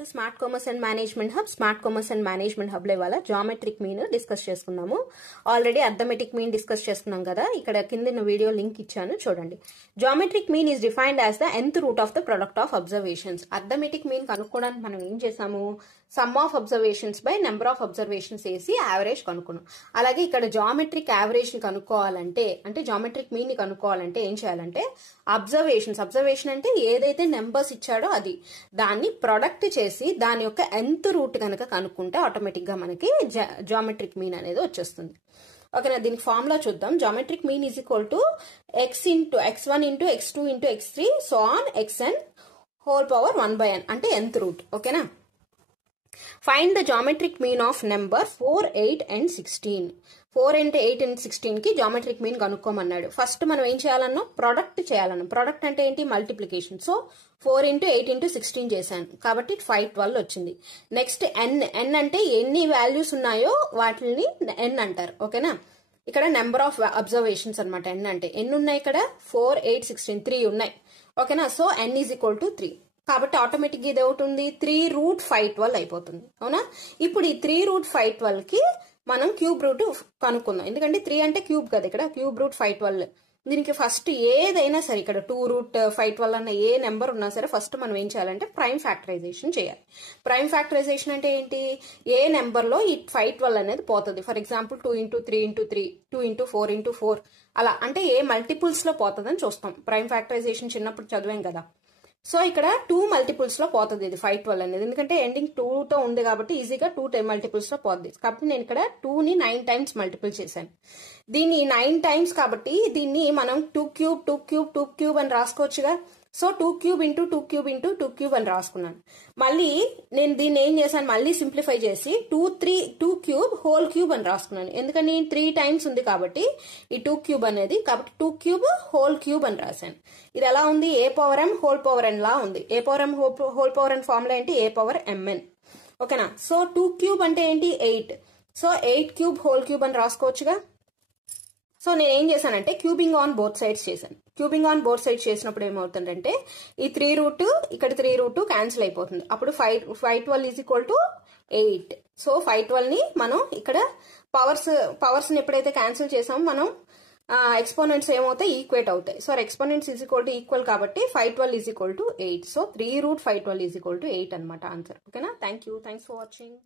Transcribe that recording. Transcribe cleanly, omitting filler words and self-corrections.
To smart commerce and management hub. Smart commerce and management hub లో ఇవాళ geometric mean discuss చేసుకుందాము. Already arithmetic mean discuss చేసుకున్నాం కదా, ఇక్కడ కింద వీడియో లింక్ ఇచ్చాను చూడండి. Geometric mean is defined as the nth root of the product of observations. Arithmetic mean కనుక్కోవడానికి మనం ఏం చేసాము, some of observations by number of observations వేసి యావరేజ్ కనుక్కున్నాం. అలాగే ఇక్కడ జామెట్రిక్ యావరేజ్ ని కనుక్కోవాలంటే, అంటే జామెట్రిక్ మీన్ ని కనుక్కోవాలంటే ఏం చేయాలంటే, అబ్జర్వేషన్ అంటే ఏదైతే నెంబర్స్ ఇచ్చాడో అది, దాన్ని ప్రొడక్ట్ చేసి దాని యొక్క nth రూట్ కనుక కనుక్కుంటే ఆటోమేటిక్ గా మనకి జామెట్రిక్ మీన్ అనేది వచ్చేస్తుంది. ఓకేనా, దీనికి ఫార్ములా చూద్దాం. Geometric mean is equal to x1 into x2 into x3 so on xn whole power 1/n అంటే nth రూట్. ఓకేనా, find the geometric mean of number 4, 8 and 16. 4 into 8 and 16 కి జామెట్రిక్ మీన్ కనుక్కోమన్నాడు. ఫస్ట్ మనం ఏం చేయాలన్నా, product చేయాలన్నా. Product అంటే ఏంటి, multiplication. So 4 into 8 into 16 చేశాను కాబట్టి 512 వచ్చింది. నెక్స్ట్ n అంటే ఎన్ని వాల్యూస్ ఉన్నాయో వాటిని n అంటారు. ఓకేనా, ఇక్కడ నెంబర్ ఆఫ్ అబ్జర్వేషన్స్ అనమాట. n అంటే ఎన్ని ఉన్నాయి, ఇక్కడ 4, 8, 16 3 ఉన్నాయి. ఓకేనా, so n is equal to 3 కాబట్టి ఆటోమేటిక్ ఇది అవుతుంది 3√512 అయిపోతుంది. అవునా, ఇప్పుడు ఈ 3√512 కి మనం క్యూబ్ రూట్ కనుక్కుందాం. ఎందుకంటే 3 అంటే క్యూబ్ కదా, ఇక్కడ క్యూబ్ రూట్ 512. దీనికి ఫస్ట్ ఏదైనా సరే, ఇక్కడ 2√512 అన్న ఏ నెంబర్ ఉన్నా సరే ఫస్ట్ మనం ఏం చేయాలంటే ప్రైమ్ ఫ్యాక్టరైజేషన్ చేయాలి. ప్రైమ్ ఫ్యాక్టరైజేషన్ అంటే ఏంటి, ఏ నెంబర్ లో ఈ 512 అనేది పోతుంది. For example 2 into 3 into 3, 2 into 4 into 4 అలా, అంటే ఏ మల్టిపుల్స్ లో పోతుందని చూస్తాం. ప్రైమ్ ఫ్యాక్టరైజేషన్ చిన్నప్పుడు చదివాం కదా. సో ఇక్కడ 2 మల్టిపుల్స్ లో పోతుంది ఇది 512 అనేది, ఎందుకంటే ఎండింగ్ 2 తో ఉంది కాబట్టి ఈజీగా 2 మల్టిపుల్స్ లో పోతుంది. కాబట్టి నేను ఇక్కడ 2 ని 9 టైమ్స్ మల్టిపుల్ చేశాను. దీన్ని 9 టైమ్స్ కాబట్టి దీన్ని మనం 2 క్యూబ్ అని రాసుకోవచ్చుగా. So 2 cube into 2 cube into 2 cube అని రాసుకున్నాను. మళ్ళీ నేను దీన్ని ఏం చేశాను, మళ్ళీ సింప్లిఫై చేసి 2 క్యూబ్ హోల్ క్యూబ్ అని రాసుకున్నాను. ఎందుకని 3 టైమ్స్ ఉంది కాబట్టి ఈ 2 క్యూబ్ అనేది, కాబట్టి 2 క్యూబ్ హోల్ క్యూబ్ అని రాశాను. ఇది ఎలా ఉంది, a power m whole power n లా ఉంది. a power m whole power n formula ఏంటి, a పవర్ mn. ఓకేనా, సో 2 క్యూబ్ అంటే ఏంటి 8. సో 8 క్యూబ్ హోల్ క్యూబ్ అని రాసుకోవచ్చుగా. సో నేను ఏం చేశానంటే క్యూబింగ్ ఆన్ బోత్ సైడ్స్ చేశాను. క్యూబింగ్ ఆన్ బోత్ సైడ్స్ చేసినప్పుడు ఏమవుతుందంటే ఈ 3 రూట్ ఇక్కడ 3 రూట్ క్యాన్సిల్ అయిపోతుంది. అప్పుడు 512 ఈజ్ ఈక్వల్ టు 8. సో 512 ని మనం ఇక్కడ పవర్స్ ని ఎప్పుడైతే క్యాన్సిల్ చేసామో మనం ఎక్స్పోనెంట్స్ ఏమవుతాయి, ఈక్వేట్ అవుతాయి. So exponents is equal to equal కాబట్టి 512 is equal to 8. So 3√512 is equal to 8 అనమాట ఆన్సర్. ఓకేనా, థ్యాంక్స్ ఫర్ వాచింగ్.